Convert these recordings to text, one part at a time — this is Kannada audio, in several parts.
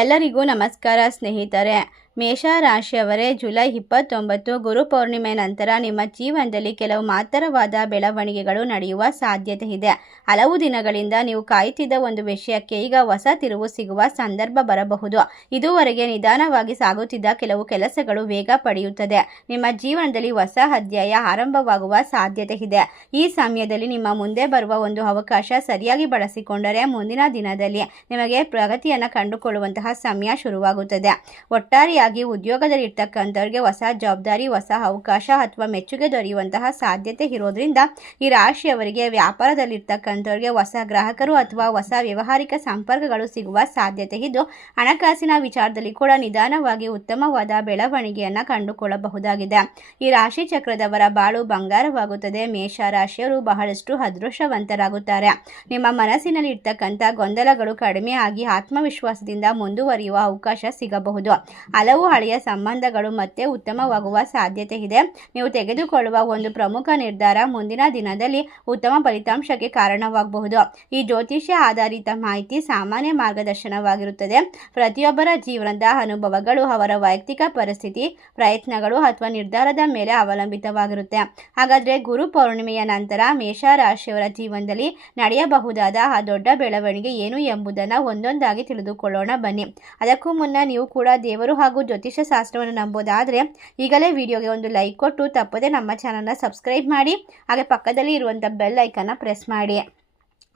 ಎಲ್ಲರಿಗೂ ನಮಸ್ಕಾರ ಸ್ನೇಹಿತರೆ. ಮೇಷರಾಶಿಯವರೇ, ಜುಲೈ 29 ಗುರು ಪೌರ್ಣಿಮೆ ನಂತರ ನಿಮ್ಮ ಜೀವನದಲ್ಲಿ ಕೆಲವು ಮಹತ್ತರವಾದ ಬೆಳವಣಿಗೆಗಳು ನಡೆಯುವ ಸಾಧ್ಯತೆ ಇದೆ. ಹಲವು ದಿನಗಳಿಂದ ನೀವು ಕಾಯುತ್ತಿದ್ದ ಒಂದು ವಿಷಯಕ್ಕೆ ಈಗ ಹೊಸ ತಿರುವು ಸಿಗುವ ಸಂದರ್ಭ ಬರಬಹುದು. ಇದುವರೆಗೆ ನಿಧಾನವಾಗಿ ಸಾಗುತ್ತಿದ್ದ ಕೆಲವು ಕೆಲಸಗಳು ವೇಗ ಪಡೆಯುತ್ತದೆ. ನಿಮ್ಮ ಜೀವನದಲ್ಲಿ ಹೊಸ ಅಧ್ಯಾಯ ಆರಂಭವಾಗುವ ಸಾಧ್ಯತೆ ಇದೆ. ಈ ಸಮಯದಲ್ಲಿ ನಿಮ್ಮ ಮುಂದೆ ಬರುವ ಒಂದು ಅವಕಾಶ ಸರಿಯಾಗಿ ಬಳಸಿಕೊಂಡರೆ ಮುಂದಿನ ದಿನದಲ್ಲಿ ನಿಮಗೆ ಪ್ರಗತಿಯನ್ನು ಕಂಡುಕೊಳ್ಳುವಂತಹ ಸಮಯ ಶುರುವಾಗುತ್ತದೆ. ಒಟ್ಟಾರೆಯಾಗಿ ಉದ್ಯೋಗದಲ್ಲಿರ್ತಕ್ಕಂಥವ್ರಿಗೆ ಹೊಸ ಜವಾಬ್ದಾರಿ, ಹೊಸ ಅವಕಾಶ ಅಥವಾ ಮೆಚ್ಚುಗೆ ದೊರೆಯುವಂತಹ ಸಾಧ್ಯತೆ ಇರೋದ್ರಿಂದ ಈ ರಾಶಿಯವರಿಗೆ ವ್ಯಾಪಾರದಲ್ಲಿರ್ತಕ್ಕಂಥವ್ರಿಗೆ ಹೊಸ ಗ್ರಾಹಕರು ಅಥವಾ ಹೊಸ ವ್ಯಾವಹಾರಿಕ ಸಂಪರ್ಕಗಳು ಸಿಗುವ ಸಾಧ್ಯತೆ ಇದ್ದು, ಹಣಕಾಸಿನ ವಿಚಾರದಲ್ಲಿ ಕೂಡ ನಿಧಾನವಾಗಿ ಉತ್ತಮವಾದ ಬೆಳವಣಿಗೆಯನ್ನು ಕಂಡುಕೊಳ್ಳಬಹುದಾಗಿದೆ. ಈ ರಾಶಿ ಚಕ್ರದವರ ಬಾಳು ಬಂಗಾರವಾಗುತ್ತದೆ. ಮೇಷರಾಶಿಯವರು ಬಹಳಷ್ಟು ಅದೃಷ್ಟವಂತರಾಗುತ್ತಾರೆ. ನಿಮ್ಮ ಮನಸ್ಸಿನಲ್ಲಿ ಇರ್ತಕ್ಕಂಥ ಗೊಂದಲಗಳು ಕಡಿಮೆ ಆಗಿ ಆತ್ಮವಿಶ್ವಾಸದಿಂದ ಮುಂದುವರಿಯುವ ಅವಕಾಶ ಸಿಗಬಹುದು. ಹಲವು ಹಳೆಯ ಸಂಬಂಧಗಳು ಮತ್ತೆ ಉತ್ತಮವಾಗುವ ಸಾಧ್ಯತೆ ಇದೆ. ನೀವು ತೆಗೆದುಕೊಳ್ಳುವ ಒಂದು ಪ್ರಮುಖ ನಿರ್ಧಾರ ಮುಂದಿನ ದಿನದಲ್ಲಿ ಉತ್ತಮ ಫಲಿತಾಂಶಕ್ಕೆ ಕಾರಣವಾಗಬಹುದು. ಈ ಜ್ಯೋತಿಷ್ಯ ಆಧಾರಿತ ಮಾಹಿತಿ ಸಾಮಾನ್ಯ ಮಾರ್ಗದರ್ಶನವಾಗಿರುತ್ತದೆ. ಪ್ರತಿಯೊಬ್ಬರ ಜೀವನದ ಅನುಭವಗಳು ಅವರ ವೈಯಕ್ತಿಕ ಪರಿಸ್ಥಿತಿ, ಪ್ರಯತ್ನಗಳು ಅಥವಾ ನಿರ್ಧಾರದ ಮೇಲೆ ಅವಲಂಬಿತವಾಗಿರುತ್ತೆ. ಹಾಗಾದರೆ ಗುರು ಪೌರ್ಣಿಮೆಯ ನಂತರ ಮೇಷರಾಶಿಯವರ ಜೀವನದಲ್ಲಿ ನಡೆಯಬಹುದಾದ ಆ ದೊಡ್ಡ ಬೆಳವಣಿಗೆ ಏನು ಎಂಬುದನ್ನು ಒಂದೊಂದಾಗಿ ತಿಳಿದುಕೊಳ್ಳೋಣ ಬನ್ನಿ. ಅದಕ್ಕೂ ಮುನ್ನ ನೀವು ಕೂಡ ದೇವರು ಹಾಗೂ ಜ್ಯೋತಿಷ್ಯ ಶಾಸ್ತ್ರವನ್ನು ನಂಬೋದಾದರೆ ಈಗಲೇ ವಿಡಿಯೋಗೆ ಒಂದು ಲೈಕ್ ಕೊಟ್ಟು ತಪ್ಪದೆ ನಮ್ಮ ಚಾನಲ್ನ ಸಬ್ಸ್ಕ್ರೈಬ್ ಮಾಡಿ, ಹಾಗೆ ಪಕ್ಕದಲ್ಲಿ ಇರುವಂಥ ಬೆಲ್ ಐಕನ್ನ ಪ್ರೆಸ್ ಮಾಡಿ.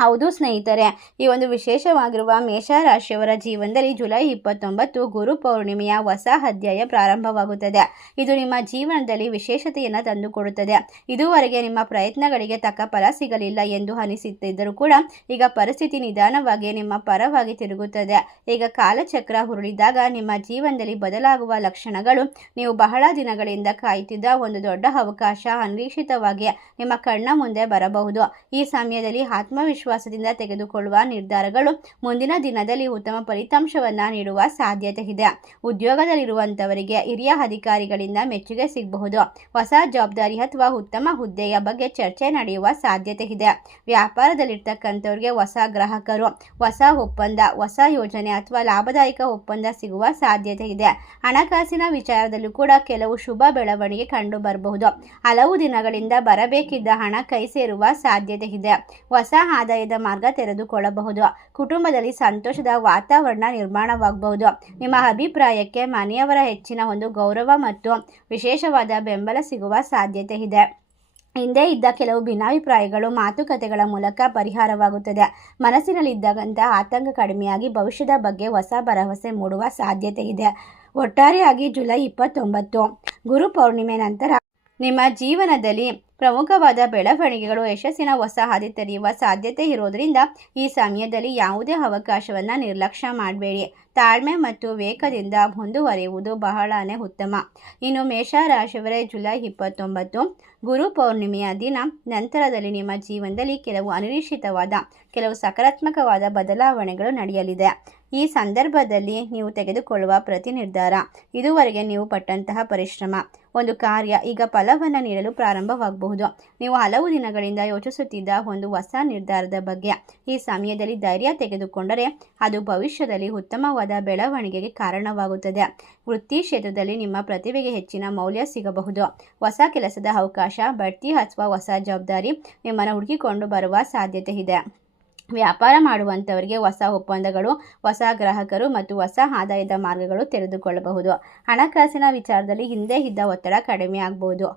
ಹೌದು ಸ್ನೇಹಿತರೆ, ಈ ಒಂದು ವಿಶೇಷವಾಗಿರುವ ಮೇಷರಾಶಿಯವರ ಜೀವನದಲ್ಲಿ ಜುಲೈ 29 ಗುರು ಪೌರ್ಣಿಮೆಯ ಹೊಸ ಅಧ್ಯಾಯ ಪ್ರಾರಂಭವಾಗುತ್ತದೆ. ಇದು ನಿಮ್ಮ ಜೀವನದಲ್ಲಿ ವಿಶೇಷತೆಯನ್ನು ತಂದುಕೊಡುತ್ತದೆ. ಇದುವರೆಗೆ ನಿಮ್ಮ ಪ್ರಯತ್ನಗಳಿಗೆ ತಕ್ಕ ಫಲ ಸಿಗಲಿಲ್ಲ ಎಂದು ಅನಿಸುತ್ತಿದ್ದರೂ ಕೂಡ ಈಗ ಪರಿಸ್ಥಿತಿ ನಿಧಾನವಾಗಿ ನಿಮ್ಮ ಪರವಾಗಿ ತಿರುಗುತ್ತದೆ. ಈಗ ಕಾಲಚಕ್ರ ಹುರುಳಿದಾಗ ನಿಮ್ಮ ಜೀವನದಲ್ಲಿ ಬದಲಾಗುವ ಲಕ್ಷಣಗಳು, ನೀವು ಬಹಳ ದಿನಗಳಿಂದ ಕಾಯುತ್ತಿದ್ದ ಒಂದು ದೊಡ್ಡ ಅವಕಾಶ ಅನಿರೀಕ್ಷಿತವಾಗಿ ನಿಮ್ಮ ಕಣ್ಣ ಮುಂದೆ ಬರಬಹುದು. ಈ ಸಮಯದಲ್ಲಿ ಆತ್ಮವಿಶ್ವಾಸದಿಂದ ತೆಗೆದುಕೊಳ್ಳುವ ನಿರ್ಧಾರಗಳು ಮುಂದಿನ ದಿನದಲ್ಲಿ ಉತ್ತಮ ಫಲಿತಾಂಶವನ್ನು ನೀಡುವ ಸಾಧ್ಯತೆ ಇದೆ. ಉದ್ಯೋಗದಲ್ಲಿರುವಂಥವರಿಗೆ ಹಿರಿಯ ಅಧಿಕಾರಿಗಳಿಂದ ಮೆಚ್ಚುಗೆ ಸಿಗಬಹುದು. ಹೊಸ ಜವಾಬ್ದಾರಿ ಅಥವಾ ಉತ್ತಮ ಹುದ್ದೆಯ ಬಗ್ಗೆ ಚರ್ಚೆ ನಡೆಯುವ ಸಾಧ್ಯತೆ ಇದೆ. ವ್ಯಾಪಾರದಲ್ಲಿರ್ತಕ್ಕಂಥವ್ರಿಗೆ ಹೊಸ ಗ್ರಾಹಕರು, ಹೊಸ ಒಪ್ಪಂದ, ಹೊಸ ಯೋಜನೆ ಅಥವಾ ಲಾಭದಾಯಕ ಒಪ್ಪಂದ ಸಿಗುವ ಸಾಧ್ಯತೆ ಇದೆ. ಹಣಕಾಸಿನ ವಿಚಾರದಲ್ಲೂ ಕೂಡ ಕೆಲವು ಶುಭ ಬೆಳವಣಿಗೆ ಕಂಡು ಬರಬಹುದು. ಹಲವು ದಿನಗಳಿಂದ ಬರಬೇಕಿದ್ದ ಹಣ ಕೈ ಸೇರುವ ಸಾಧ್ಯತೆ ಇದೆ. ಹೊಸ ಆದಾಯದ ಮಾರ್ಗ ತೆರೆದುಕೊಳ್ಳಬಹುದು. ಕುಟುಂಬದಲ್ಲಿ ಸಂತೋಷದ ವಾತಾವರಣ ನಿರ್ಮಾಣವಾಗಬಹುದು. ನಿಮ್ಮ ಅಭಿಪ್ರಾಯಕ್ಕೆ ಮನೆಯವರ ಹೆಚ್ಚಿನ ಒಂದು ಗೌರವ ಮತ್ತು ವಿಶೇಷವಾದ ಬೆಂಬಲ ಸಿಗುವ ಸಾಧ್ಯತೆ ಇದೆ. ಹಿಂದೆ ಇದ್ದ ಕೆಲವು ಭಿನ್ನಾಭಿಪ್ರಾಯಗಳು ಮಾತುಕತೆಗಳ ಮೂಲಕ ಪರಿಹಾರವಾಗುತ್ತದೆ. ಮನಸ್ಸಿನಲ್ಲಿದ್ದಂಥ ಆತಂಕ ಕಡಿಮೆಯಾಗಿ ಭವಿಷ್ಯದ ಬಗ್ಗೆ ಹೊಸ ಭರವಸೆ ಮೂಡುವ ಸಾಧ್ಯತೆ ಇದೆ. ಒಟ್ಟಾರೆಯಾಗಿ ಜುಲೈ 29 ಗುರು ಪೌರ್ಣಿಮೆ ನಂತರ ನಿಮ್ಮ ಜೀವನದಲ್ಲಿ ಪ್ರಮುಖವಾದ ಬೆಳವಣಿಗೆಗಳು, ಯಶಸ್ಸಿನ ಹೊಸ ಹಾದಿ ತೆರೆಯುವ ಸಾಧ್ಯತೆ ಇರೋದರಿಂದ ಈ ಸಮಯದಲ್ಲಿ ಯಾವುದೇ ಅವಕಾಶವನ್ನು ನಿರ್ಲಕ್ಷ್ಯ ಮಾಡಬೇಡಿ. ತಾಳ್ಮೆ ಮತ್ತು ವೇಗದಿಂದ ಮುಂದುವರಿಯುವುದು ಬಹಳನೇ ಉತ್ತಮ. ಇನ್ನು ಮೇಷರಾಶಿಯವರೇ, ಜುಲೈ 29 ಗುರು ಪೌರ್ಣಿಮೆಯ ದಿನ ನಂತರದಲ್ಲಿ ನಿಮ್ಮ ಜೀವನದಲ್ಲಿ ಕೆಲವು ಅನಿರೀಕ್ಷಿತವಾದ, ಕೆಲವು ಸಕಾರಾತ್ಮಕವಾದ ಬದಲಾವಣೆಗಳು ನಡೆಯಲಿದೆ. ಈ ಸಂದರ್ಭದಲ್ಲಿ ನೀವು ತೆಗೆದುಕೊಳ್ಳುವ ಪ್ರತಿ ನಿರ್ಧಾರ, ಇದುವರೆಗೆ ನೀವು ಪಟ್ಟಂತಹ ಪರಿಶ್ರಮ, ಒಂದು ಕಾರ್ಯ ಈಗ ಫಲವನ್ನು ನೀಡಲು ಪ್ರಾರಂಭವಾಗಬಹುದು. ನೀವು ಹಲವು ದಿನಗಳಿಂದ ಯೋಚಿಸುತ್ತಿದ್ದ ಒಂದು ಹೊಸ ನಿರ್ಧಾರದ ಬಗ್ಗೆ ಈ ಸಮಯದಲ್ಲಿ ಧೈರ್ಯ ತೆಗೆದುಕೊಂಡರೆ ಅದು ಭವಿಷ್ಯದಲ್ಲಿ ಉತ್ತಮವಾದ ಬೆಳವಣಿಗೆಗೆ ಕಾರಣವಾಗುತ್ತದೆ. ವೃತ್ತಿ ಕ್ಷೇತ್ರದಲ್ಲಿ ನಿಮ್ಮ ಪ್ರತಿಭೆಗೆ ಹೆಚ್ಚಿನ ಮೌಲ್ಯ ಸಿಗಬಹುದು. ಹೊಸ ಕೆಲಸದ ಅವಕಾಶ, ಬಡ್ತಿ ಅಥವಾ ಹೊಸ ಜವಾಬ್ದಾರಿ ನಿಮ್ಮನ್ನು ಹುಡುಕಿಕೊಂಡು ಬರುವ ಸಾಧ್ಯತೆ ಇದೆ. ವ್ಯಾಪಾರ ಮಾಡುವಂಥವರಿಗೆ ಹೊಸ ಒಪ್ಪಂದಗಳು, ಹೊಸ ಗ್ರಾಹಕರು ಮತ್ತು ಹೊಸ ಆದಾಯದ ಮಾರ್ಗಗಳು ತೆರೆದುಕೊಳ್ಳಬಹುದು. ಹಣಕಾಸಿನ ವಿಚಾರದಲ್ಲಿ ಹಿಂದೆ ಇದ್ದ ಒತ್ತಡ ಕಡಿಮೆ ಆಗಬಹುದು.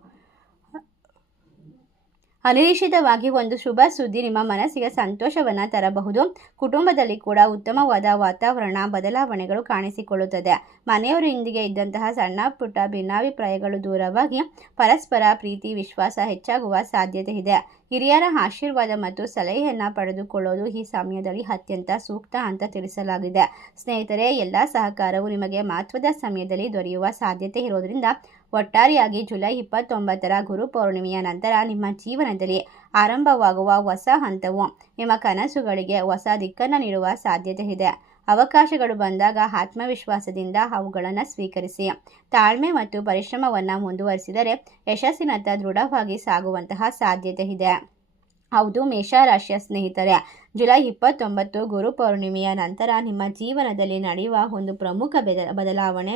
ಅನಿರೀಕ್ಷಿತವಾಗಿ ಒಂದು ಶುಭ ಸುದ್ದಿ ನಿಮ್ಮ ಮನಸ್ಸಿಗೆ ಸಂತೋಷವನ್ನು ತರಬಹುದು. ಕುಟುಂಬದಲ್ಲಿ ಕೂಡ ಉತ್ತಮವಾದ ವಾತಾವರಣ, ಬದಲಾವಣೆಗಳು ಕಾಣಿಸಿಕೊಳ್ಳುತ್ತದೆ. ಮನೆಯವರೊಂದಿಗೆ ಇದ್ದಂತಹ ಸಣ್ಣ ಪುಟ್ಟ ಭಿನ್ನಾಭಿಪ್ರಾಯಗಳು ದೂರವಾಗಿ ಪರಸ್ಪರ ಪ್ರೀತಿ, ವಿಶ್ವಾಸ ಹೆಚ್ಚಾಗುವ ಸಾಧ್ಯತೆ ಇದೆ. ಹಿರಿಯರ ಆಶೀರ್ವಾದ ಮತ್ತು ಸಲಹೆಯನ್ನು ಪಡೆದುಕೊಳ್ಳೋದು ಈ ಸಮಯದಲ್ಲಿ ಅತ್ಯಂತ ಸೂಕ್ತ ಅಂತ ತಿಳಿಸಲಾಗಿದೆ. ಸ್ನೇಹಿತರೆ, ಎಲ್ಲ ಸಹಕಾರವು ನಿಮಗೆ ಮಹತ್ವದ ಸಮಯದಲ್ಲಿ ದೊರೆಯುವ ಸಾಧ್ಯತೆ ಇರೋದರಿಂದ ಒಟ್ಟಾರೆಯಾಗಿ ಜುಲೈ 29 ಗುರು ಪೌರ್ಣಿಮೆಯ ನಂತರ ನಿಮ್ಮ ಜೀವನದಲ್ಲಿ ಆರಂಭವಾಗುವ ಹೊಸ ಹಂತವು ನಿಮ್ಮ ಕನಸುಗಳಿಗೆ ಹೊಸ ದಿಕ್ಕನ್ನು ನೀಡುವ ಸಾಧ್ಯತೆ ಇದೆ. ಅವಕಾಶಗಳು ಬಂದಾಗ ಆತ್ಮವಿಶ್ವಾಸದಿಂದ ಅವುಗಳನ್ನು ಸ್ವೀಕರಿಸಿ. ತಾಳ್ಮೆ ಮತ್ತು ಪರಿಶ್ರಮವನ್ನು ಮುಂದುವರಿಸಿದರೆ ಯಶಸ್ಸಿನತ್ತ ದೃಢವಾಗಿ ಸಾಗುವಂತಹ ಸಾಧ್ಯತೆ ಇದೆ. ಹೌದು ಮೇಷರಾಶಿಯ ಸ್ನೇಹಿತರೆ, ಜುಲೈ 29 ಗುರು ಪೌರ್ಣಿಮೆಯ ನಂತರ ನಿಮ್ಮ ಜೀವನದಲ್ಲಿ ನಡೆಯುವ ಒಂದು ಪ್ರಮುಖ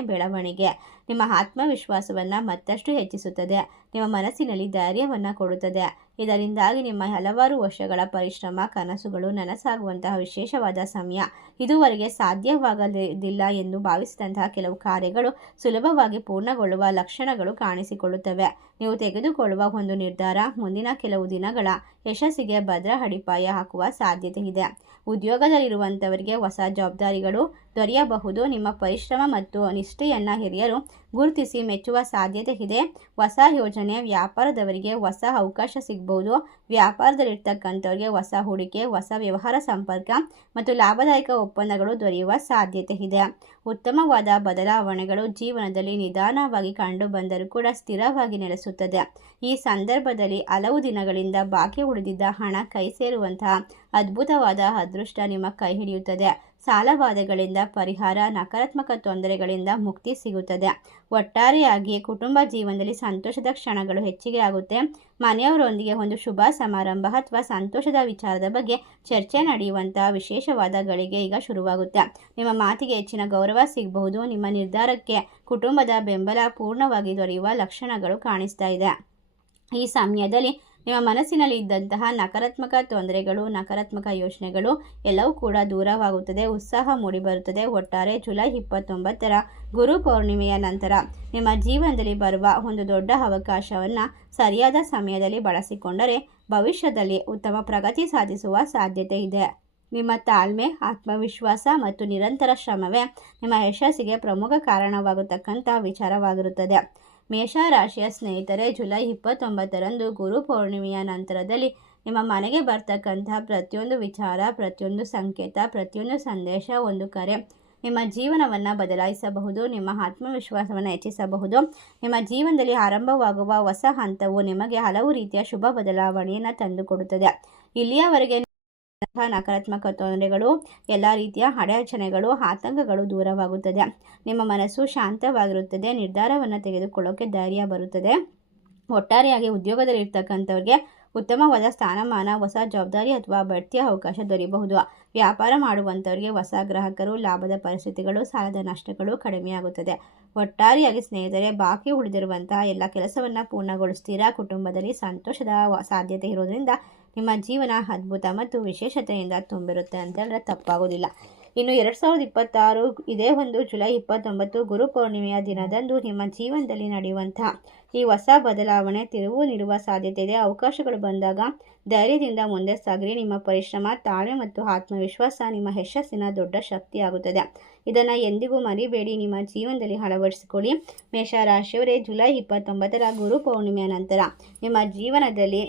ಬೆಳವಣಿಗೆ ನಿಮ್ಮ ಆತ್ಮವಿಶ್ವಾಸವನ್ನು ಮತ್ತಷ್ಟು ಹೆಚ್ಚಿಸುತ್ತದೆ. ನಿಮ್ಮ ಮನಸ್ಸಿನಲ್ಲಿ ಧೈರ್ಯವನ್ನು ಕೊಡುತ್ತದೆ. ಇದರಿಂದಾಗಿ ನಿಮ್ಮ ಹಲವಾರು ವರ್ಷಗಳ ಪರಿಶ್ರಮ ಕನಸುಗಳು ನನಸಾಗುವಂತಹ ವಿಶೇಷವಾದ ಸಮಯ. ಇದುವರೆಗೆ ಸಾಧ್ಯವಾಗಲಿಲ್ಲ ಎಂದು ಭಾವಿಸಿದಂತಹ ಕೆಲವು ಕಾರ್ಯಗಳು ಸುಲಭವಾಗಿ ಪೂರ್ಣಗೊಳ್ಳುವ ಲಕ್ಷಣಗಳು ಕಾಣಿಸಿಕೊಳ್ಳುತ್ತವೆ. ನೀವು ತೆಗೆದುಕೊಳ್ಳುವ ಒಂದು ನಿರ್ಧಾರ ಮುಂದಿನ ಕೆಲವು ದಿನಗಳ ಯಶಸ್ಸಿಗೆ ಭದ್ರ ಅಡಿಪಾಯ ಹಾಕುವ ಸಾಧ್ಯತೆ ಇದೆ. ಉದ್ಯೋಗದಲ್ಲಿರುವಂಥವರಿಗೆ ಹೊಸ ಜವಾಬ್ದಾರಿಗಳು ದೊರೆಯಬಹುದು. ನಿಮ್ಮ ಪರಿಶ್ರಮ ಮತ್ತು ನಿಷ್ಠೆಯನ್ನು ಹಿರಿಯರು ಗುರುತಿಸಿ ಮೆಚ್ಚುವ ಸಾಧ್ಯತೆ ಇದೆ. ಹೊಸ ಯೋಜನೆ, ವ್ಯಾಪಾರದವರಿಗೆ ಹೊಸ ಅವಕಾಶ ಸಿಗಬಹುದು. ವ್ಯಾಪಾರದಲ್ಲಿರ್ತಕ್ಕಂಥವ್ರಿಗೆ ಹೊಸ ಹೂಡಿಕೆ, ಹೊಸ ವ್ಯವಹಾರ ಸಂಪರ್ಕ ಮತ್ತು ಲಾಭದಾಯಕ ಒಪ್ಪಂದಗಳು ದೊರೆಯುವ ಸಾಧ್ಯತೆ ಇದೆ. ಉತ್ತಮವಾದ ಬದಲಾವಣೆಗಳು ಜೀವನದಲ್ಲಿ ನಿಧಾನವಾಗಿ ಕಂಡು ಬಂದರೂ ಕೂಡ ಸ್ಥಿರವಾಗಿ ನೆಲೆಸುತ್ತದೆ. ಈ ಸಂದರ್ಭದಲ್ಲಿ ಹಲವು ದಿನಗಳಿಂದ ಬಾಕಿ ಉಳಿದಿದ್ದ ಹಣ ಕೈ ಸೇರುವಂತಹ ಅದ್ಭುತವಾದ ಅದೃಷ್ಟ ನಿಮ್ಮ ಕೈ ಹಿಡಿಯುತ್ತದೆ. ಸಾಲಬಾಧೆಗಳಿಂದ ಪರಿಹಾರ, ನಕಾರಾತ್ಮಕ ತೊಂದರೆಗಳಿಂದ ಮುಕ್ತಿ ಸಿಗುತ್ತದೆ. ಒಟ್ಟಾರೆಯಾಗಿ ಕುಟುಂಬ ಜೀವನದಲ್ಲಿ ಸಂತೋಷದ ಕ್ಷಣಗಳು ಹೆಚ್ಚಿಗೆ ಆಗುತ್ತೆ. ಮನೆಯವರೊಂದಿಗೆ ಒಂದು ಶುಭ ಸಮಾರಂಭ ಅಥವಾ ಸಂತೋಷದ ವಿಚಾರದ ಬಗ್ಗೆ ಚರ್ಚೆ ನಡೆಯುವಂತಹ ವಿಶೇಷವಾದ ಗಳಿಗೆ ಈಗ ಶುರುವಾಗುತ್ತೆ. ನಿಮ್ಮ ಮಾತಿಗೆ ಹೆಚ್ಚಿನ ಗೌರವ ಸಿಗಬಹುದು. ನಿಮ್ಮ ನಿರ್ಧಾರಕ್ಕೆ ಕುಟುಂಬದ ಬೆಂಬಲ ಪೂರ್ಣವಾಗಿ ದೊರೆಯುವ ಲಕ್ಷಣಗಳು ಕಾಣಿಸ್ತಾ ಇದೆ. ಈ ಸಮಯದಲ್ಲಿ ನಿಮ್ಮ ಮನಸ್ಸಿನಲ್ಲಿ ಇದ್ದಂತಹ ನಕಾರಾತ್ಮಕ ತೊಂದರೆಗಳು, ನಕಾರಾತ್ಮಕ ಯೋಚನೆಗಳು ಎಲ್ಲವೂ ಕೂಡ ದೂರವಾಗುತ್ತದೆ. ಉತ್ಸಾಹ ಮೂಡಿಬರುತ್ತದೆ. ಒಟ್ಟಾರೆ ಜುಲೈ 29 ಗುರು ಪೌರ್ಣಿಮೆಯ ನಂತರ ನಿಮ್ಮ ಜೀವನದಲ್ಲಿ ಬರುವ ಒಂದು ದೊಡ್ಡ ಅವಕಾಶವನ್ನು ಸರಿಯಾದ ಸಮಯದಲ್ಲಿ ಬಳಸಿಕೊಂಡರೆ ಭವಿಷ್ಯದಲ್ಲಿ ಉತ್ತಮ ಪ್ರಗತಿ ಸಾಧಿಸುವ ಸಾಧ್ಯತೆ ಇದೆ. ನಿಮ್ಮ ತಾಳ್ಮೆ, ಆತ್ಮವಿಶ್ವಾಸ ಮತ್ತು ನಿರಂತರ ಶ್ರಮವೇ ನಿಮ್ಮ ಯಶಸ್ಸಿಗೆ ಪ್ರಮುಖ ಕಾರಣವಾಗತಕ್ಕಂಥ ವಿಚಾರವಾಗಿರುತ್ತದೆ. ಮೇಷರಾಶಿಯ ಸ್ನೇಹಿತರೆ, ಜುಲೈ 29ರಂದು ಗುರು ಪೌರ್ಣಿಮೆಯ ನಂತರದಲ್ಲಿ ನಿಮ್ಮ ಮನೆಗೆ ಬರ್ತಕ್ಕಂತಹ ಪ್ರತಿಯೊಂದು ವಿಚಾರ, ಪ್ರತಿಯೊಂದು ಸಂಕೇತ, ಪ್ರತಿಯೊಂದು ಸಂದೇಶ, ಒಂದು ಕರೆ ನಿಮ್ಮ ಜೀವನವನ್ನು ಬದಲಾಯಿಸಬಹುದು. ನಿಮ್ಮ ಆತ್ಮವಿಶ್ವಾಸವನ್ನು ಹೆಚ್ಚಿಸಬಹುದು. ನಿಮ್ಮ ಜೀವನದಲ್ಲಿ ಆರಂಭವಾಗುವ ಹೊಸ ಹಂತವು ನಿಮಗೆ ಹಲವು ರೀತಿಯ ಶುಭ ಬದಲಾವಣೆಯನ್ನು ತಂದುಕೊಡುತ್ತದೆ. ಇಲ್ಲಿಯವರೆಗೆ ನಕಾರಾತ್ಮಕ ತೊಂದರೆಗಳು, ಎಲ್ಲ ರೀತಿಯ ಅಡಚಣೆಗಳು, ಆತಂಕಗಳು ದೂರವಾಗುತ್ತದೆ. ನಿಮ್ಮ ಮನಸ್ಸು ಶಾಂತವಾಗಿರುತ್ತದೆ. ನಿರ್ಧಾರವನ್ನು ತೆಗೆದುಕೊಳ್ಳೋಕೆ ಧೈರ್ಯ ಬರುತ್ತದೆ. ಒಟ್ಟಾರೆಯಾಗಿ ಉದ್ಯೋಗದಲ್ಲಿರ್ತಕ್ಕಂಥವ್ರಿಗೆ ಉತ್ತಮವಾದ ಸ್ಥಾನಮಾನ, ಹೊಸ ಜವಾಬ್ದಾರಿ ಅಥವಾ ಬಡ್ತಿಯ ಅವಕಾಶ ದೊರೆಯಬಹುದು. ವ್ಯಾಪಾರ ಮಾಡುವಂಥವರಿಗೆ ಹೊಸ ಗ್ರಾಹಕರು, ಲಾಭದ ಪರಿಸ್ಥಿತಿಗಳು, ಸಾಲದ ನಷ್ಟಗಳು ಕಡಿಮೆಯಾಗುತ್ತದೆ. ಒಟ್ಟಾರೆಯಾಗಿ ಸ್ನೇಹಿತರೆ, ಬಾಕಿ ಉಳಿದಿರುವಂತಹ ಎಲ್ಲ ಕೆಲಸವನ್ನು ಪೂರ್ಣಗೊಳಿಸ್ತೀರಾ. ಕುಟುಂಬದಲ್ಲಿ ಸಂತೋಷದ ಸಾಧ್ಯತೆ ಇರೋದ್ರಿಂದ ನಿಮ್ಮ ಜೀವನ ಅದ್ಭುತ ಮತ್ತು ವಿಶೇಷತೆಯಿಂದ ತುಂಬಿರುತ್ತೆ ಅಂತ ಹೇಳಿದ್ರೆ ತಪ್ಪಾಗೋದಿಲ್ಲ. ಇನ್ನು 2026 ಇದೇ ಒಂದು ಜುಲೈ 29 ಗುರು ಪೌರ್ಣಿಮೆಯ ದಿನದಂದು ನಿಮ್ಮ ಜೀವನದಲ್ಲಿ ನಡೆಯುವಂತಹ ಈ ಹೊಸ ಬದಲಾವಣೆ ತಿರುವು ನೀಡುವ ಸಾಧ್ಯತೆ ಇದೆ. ಅವಕಾಶಗಳು ಬಂದಾಗ ಧೈರ್ಯದಿಂದ ಮುಂದೆ ಸಾಗಿರಿ. ನಿಮ್ಮ ಪರಿಶ್ರಮ, ತಾಳ್ಮೆ ಮತ್ತು ಆತ್ಮವಿಶ್ವಾಸ ನಿಮ್ಮ ಯಶಸ್ಸಿನ ದೊಡ್ಡ ಶಕ್ತಿಯಾಗುತ್ತದೆ. ಇದನ್ನು ಎಂದಿಗೂ ಮರಿಬೇಡಿ, ನಿಮ್ಮ ಜೀವನದಲ್ಲಿ ಅಳವಡಿಸಿಕೊಳ್ಳಿ. ಮೇಷರಾಶಿಯವರೇ, ಜುಲೈ 29 ಗುರು ಪೌರ್ಣಿಮೆಯ ನಂತರ ನಿಮ್ಮ ಜೀವನದಲ್ಲಿ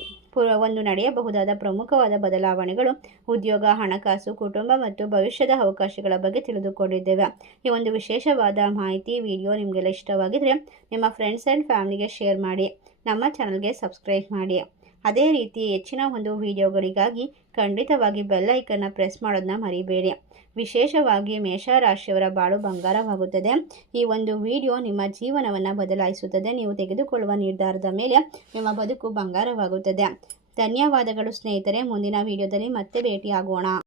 ಒಂದು ನಡೆಯಬಹುದಾದ ಪ್ರಮುಖವಾದ ಬದಲಾವಣೆಗಳು ಉದ್ಯೋಗ, ಹಣಕಾಸು, ಕುಟುಂಬ ಮತ್ತು ಭವಿಷ್ಯದ ಅವಕಾಶಗಳ ಬಗ್ಗೆ ತಿಳಿದುಕೊಂಡಿದ್ದೇವೆ. ಈ ಒಂದು ವಿಶೇಷವಾದ ಮಾಹಿತಿ ವಿಡಿಯೋ ನಿಮಗೆಲ್ಲ ಇಷ್ಟವಾಗಿದ್ದರೆ ನಿಮ್ಮ ಫ್ರೆಂಡ್ಸ್ ಆ್ಯಂಡ್ ಫ್ಯಾಮಿಲಿಗೆ ಶೇರ್ ಮಾಡಿ. ನಮ್ಮ ಚಾನಲ್ಗೆ ಸಬ್ಸ್ಕ್ರೈಬ್ ಮಾಡಿ. ಅದೇ ರೀತಿ ಹೆಚ್ಚಿನ ಒಂದು ವಿಡಿಯೋಗಳಿಗಾಗಿ ಖಂಡಿತವಾಗಿ ಬೆಲ್ ಐಕನ್ನ ಪ್ರೆಸ್ ಮಾಡೋದನ್ನ ಮರಿಬೇಡಿ. ವಿಶೇಷವಾಗಿ ಮೇಷರಾಶಿಯವರ ಬಾಳು ಬಂಗಾರವಾಗುತ್ತದೆ. ಈ ಒಂದು ವಿಡಿಯೋ ನಿಮ್ಮ ಜೀವನವನ್ನು ಬದಲಾಯಿಸುತ್ತದೆ. ನೀವು ತೆಗೆದುಕೊಳ್ಳುವ ನಿರ್ಧಾರದ ಮೇಲೆ ನಿಮ್ಮ ಬದುಕು ಬಂಗಾರವಾಗುತ್ತದೆ. ಧನ್ಯವಾದಗಳು ಸ್ನೇಹಿತರೆ. ಮುಂದಿನ ವಿಡಿಯೋದಲ್ಲಿ ಮತ್ತೆ ಭೇಟಿಯಾಗೋಣ.